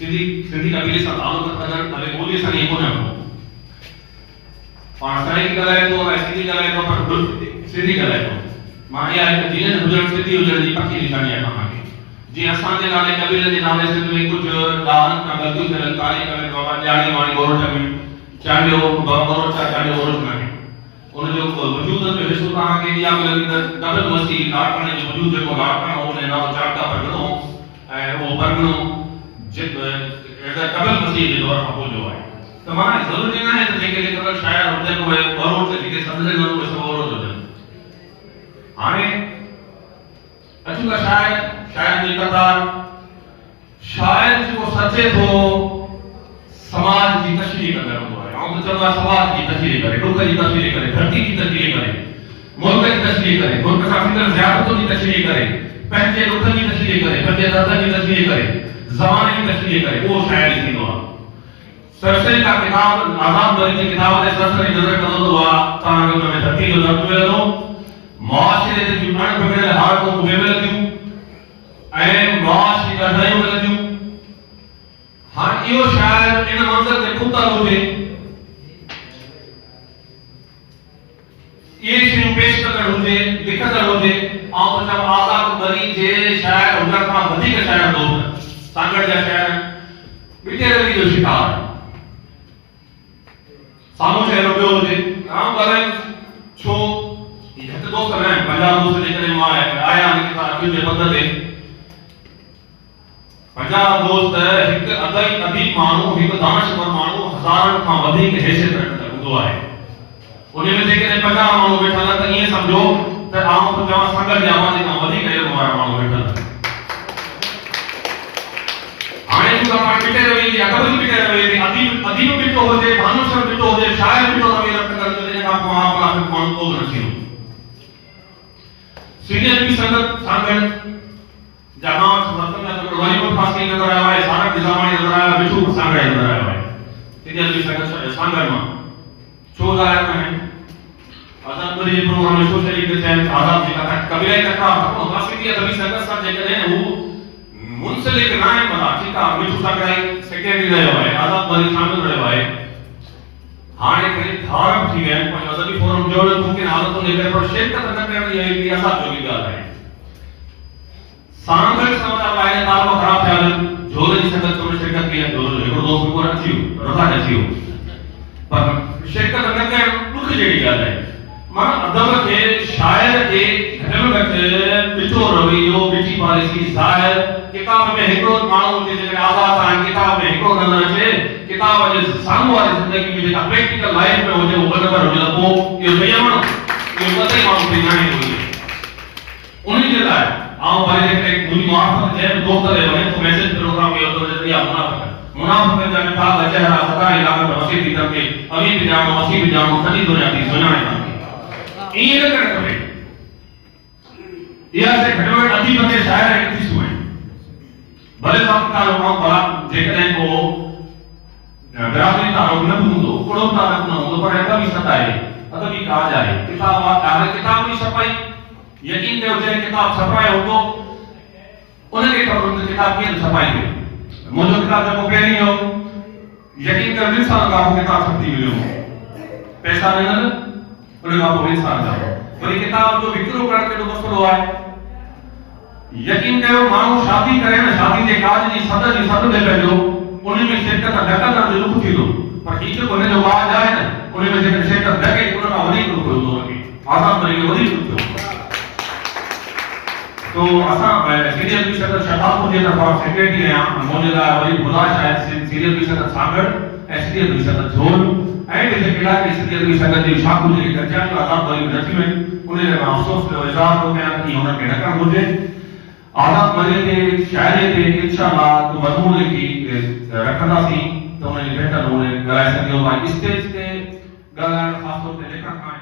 सिंधी कबीले सां तालुक रखंदड़ भले ॿोलीअ सां ईअं कोन हो पाण सराइकी ॻाल्हाए थो ऐं सिंधी ॻाल्हाए थो पर सिंधी ॻाल्हाए थो मां इहा हिकु जीअं हुजणु सिंधी हुजण जी पकी निशानी आहे तव्हांखे जीअं असांजे नाले कबीले जे नाले सिंध में कुझु ॾाहनि खां ग़लतियूं थियल काली करे बाबा ॼाणी वाणी गोरोच में चांडियो बाबा गोरोच आहे चांडियो गोरोच न आहे उनजो वजूद जो हिसो तव्हांखे इहा मिलंदी त डबल मस्ती लाड़काणे जो वजूद जेको लाड़काणो उन नालो चाड़का परगणो ऐं उहो परगणो डबल मस्ती जे दौर खां पोइ जो आहे त मां ज़रूरी न आहे त जेके लिखंदड़ शाइर हुजनि उहे गोरोच जेके सम्झंदा आहिनि उहे सभु गोरोच हुजनि हाणे अचूं था शाइर जी कतार शाइर जेको सचे थो समाज जी तशरीह कंदड़ हूंदो आहे ऐं चवंदो आहे समाज जी तशरीह करे दुख जी तशरीह करे धरती जी तशरीह करे मुल्क जी तशरीह करे मुल्क सां थींदड़ ज़ियादतुनि जी तशरीह करे पंहिंजे दुख जी तशरीह करे पंहिंजे दर्द जी तशरीह करे ज़माने जी तशरीह करे उहो शाइर थींदो आहे सरसरी का किताब आज़ाद बरी जी किताब ते सरसरी नज़र कंदो आहे तव्हांखे उन में धरती जो दर्द मिलंदो मुआशिरे ते जूं अणबिगड़ियल हालतूं मिलंदियूं ऐं मुआशी ॻाल्हायूं मिलंदियूं हाणे इहो शाइर इन मंज़र ते खुदल हुजे ये शयूं पेश कंदड़ हुजे लिखंदड़ हुजे ऐं चव आज़ाद बरी जे शाइर हुजण खां वधीक शाइर दोस्त सांगड़ जा शाइर ॿिटे रवि जो शिकार साम्हूं शहर ॿियो हुजे आऊं ॻाल्हायूं छो हिकु दोस्त न आहिनि 50 दोस्त जेकॾहिं मां आया अखियुनि जे पध ते 50 दोस्त हिकु अदीब माण्हू हिकु दानिशवर माण्हू हज़ारनि खां वधीक हैसियत रखंदड़ हूंदो आहे उन में जेकॾहिं 50 माण्हू वेठल त ईअं सम्झो त आऊं तो चवां संगत जी आवाज़ खां वधीक इल्म वारा माण्हू वेठल हाणे तूं पाण ॿिटे रवि जी अदब जी ॿिटे रवि जी अदीब ॿिटो हुजे दानिशवर ॿिटो हुजे शाइर ॿिटो रवि रखंदड़ जंहिं खां पोइ माण्हू को न थींदो सीनियर की संगत सांगड़ जहां मतलब वलीपुर फासी नजर आया है सारा निजामानी नजर आया बिठू सांगड़ नजर आया है सीनियर की संगत सांगड़ में छो लाया है आजाद बरी प्रोग्राम में सोशल के तहत आजाद जी का कबीले कथा को फासी की अदबी संगत सां जेके है वो मुंसलिक नाय बना ठीक है बिठू सांगड़ सेक्रेटरी रहो है आजाद बरी शामिल रहो है हाने के धारम थी गए कोई अदबी फोरम जोड़ मुमकिन हालतों लेकर पर शिरकत न करनी है कि असा जो की गाल है सांगड़ समाज आए तालो खराब थे जोड़ जी संगत में शिरकत की है जोड़ एक दोस्त को रखियो रखा रखियो पर शिरकत न कर दुख जेडी गाल है मां अदब के शायर के घटम घट बिठो रवैयो बिठी पॉलिसी ज़ाहिर किताब में हिकड़ो माण्हू जे जेके आज़ाद आहिनि किताब में हिकड़ो नज़र अचे किताब जे साम्हूं वारी ज़िंदगी में जेका प्रैक्टिकल लाइफ में हुजे उहो बराबरि हुजे त पोइ इहो नियमण इहो वधे माण्हू खे ॼाणे हुजे उन जे लाइ आऊं वरी जेके मुंहिंजी मुआफ़त जंहिं दोस्त ते वञे तो मैसेज प्रोग्राम इहो तो इहा मुनाफ़िक़ जा मिसाल चेहरा सदा इलाक़े में वसी थी करके अभी भी जानो वसी भी जानो सॼी दुनिया थी सुञाणे तव्हांखे ईअं न करणु खपे इहा से घटि में घटि अदीब के शाइर ऐं क़िसूं आहिनि भले सां तारो भला जेकॾहिं को बिरादरी तारो न हूंदो कड़ो तारो न हूंदो पर अदबी सत आहे अदबी काज आहे किताब आहे किताब जी छपाई यकीन कयो जंहिं किताब छपाए हूंदो उनखे ख़बर हूंदी किताब कीअं छपाईंदो मुंहिंजो किताब जेको पहिरीं हो यकीन कयो 20 साल खां पोइ किताब छपी मिलियो पैसा ॾिनल उन खां पोइ 20 साल खां वरी किताब जो विकिरो करणु केॾो मसइलो आहे यकीन कयो माण्हू शादी करे न शादी जे काज जी सद में पंहिंजो उन में शिरकत न करण जो दुख थींदो पर हीअ जेको हुन जो काज आहे न उन में जेकॾहिं शिरकत न कई उन खां वधीक दुख हूंदो हुनखे आज़ाद बरी खे वधीक दुख थियो तो असां सीनियर की संगत शताब्दी जे तरफ़ां सेक्रेटरी आहियां मुंहिंजे लाइ वरी गुज़ारिश आहे सीनियर की संगत सांगड़ ऐं सीनियर की संगत झोल ऐं जेके इलाइक़े सीनियर की संगत जी शाखूं जेके गॾिजायूं आज़ाद बरी में रखियूं आहिनि उन जे मां अफ़सोस जो इज़हार थो कयां कि हुनखे न करणु घुरिजे आज़ाद बरी ते शाइरी ते इंशाअल्लाह तो मज़मून लिखी रखंदासीं त उन जी बहितर नमूने ॻाल्हाए सघंदो मां स्टेज ते ॻाल्हाइण ख़ासि तौर ते लिखण खां